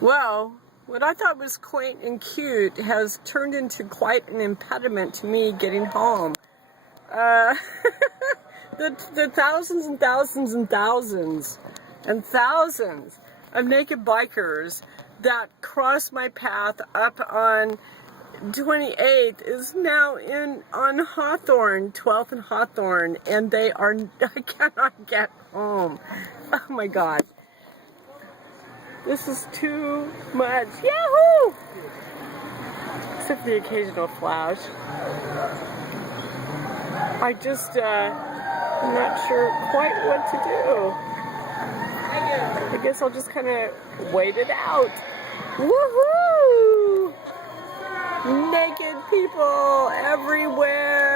Well, what I thought was quaint and cute has turned into quite an impediment to me getting home. Uh, the thousands and thousands and thousands and thousands of naked bikers that cross my path up on 28th is now on Hawthorne, 12th and Hawthorne, and I cannot get home. Oh my God. This is too much. Yahoo! Except the occasional flash. I just, I'm not sure quite what to do. I guess I'll just kind of wait it out. Woohoo! Naked people everywhere.